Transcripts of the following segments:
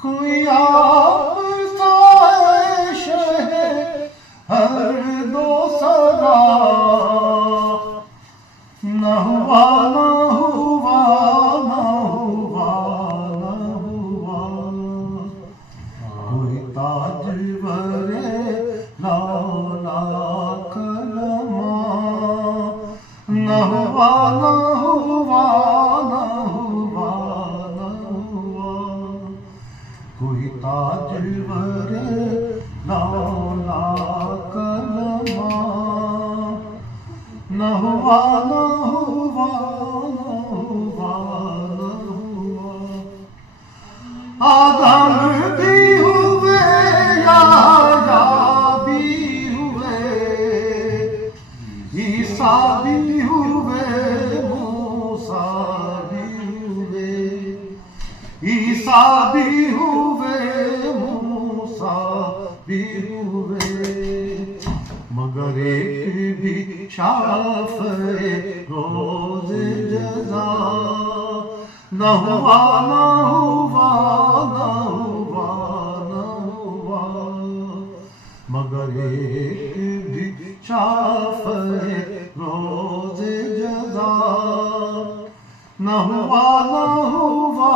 کوئی آپ سائے شہ ہر دو سرا نہ ہوا نہ ہوا نہ ہوا نہ ہوا کوئی تاجور لالا کلمہ نہ ہوا نہ ہوا نہ ہوا نہ ہوا کوئی تاجور لالا کلمہ نہ ہوا نہ ہوا نہ ہوا نہ ہوا آدم بھی ہوئے یا بھی ہوئے عیسیٰ بھی ہوئے موسیٰ بھی ہوئے عیسیٰ بھی ہوئے موسیٰ بھی ہوئے مگر ایک بھی شافع روز جزا نہ ہوا نہ ہوا نہ ہوا نہ ہوا مگر ایک بھی شافع روز جزا نہ ہوا نہ ہوا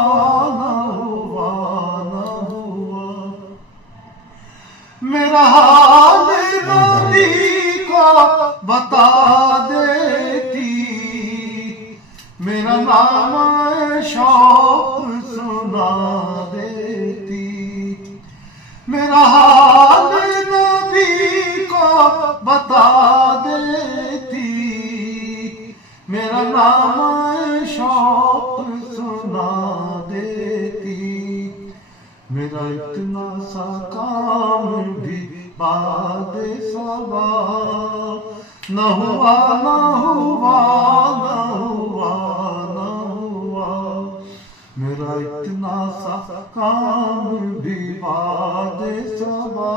نہ ہوا نہ ہوا میرا حال نبی کو بتا دیتی میرا نام شوق سنا دیتی میرا حال نبی کو بتا دیتی میرا نام شوق سنا دیتی میرا اتنا سا کام بھی بعد صبا نہ ہوا نہ ہوا نہ ہوا نہ ہوا میرا اتنا سا کام بھی بعد صبا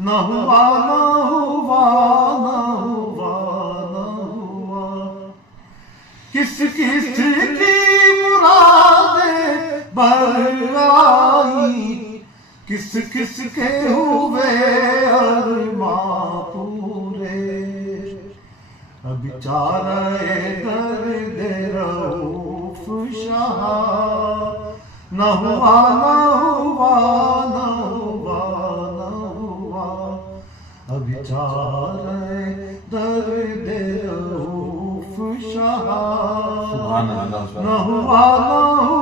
نہ ہوا نہ ہوا نہ ہوا نہ ہوا کس کس کی مرادیں بر آئی کس کس کے ہوئے ارماں پورے اب بیچارہ درد رؤوف شاہ نہ ہوا نہ ہوا نہ ہوا نہ ہوا اب بیچارہ درد رؤوف شاہ نہ ہوا نہ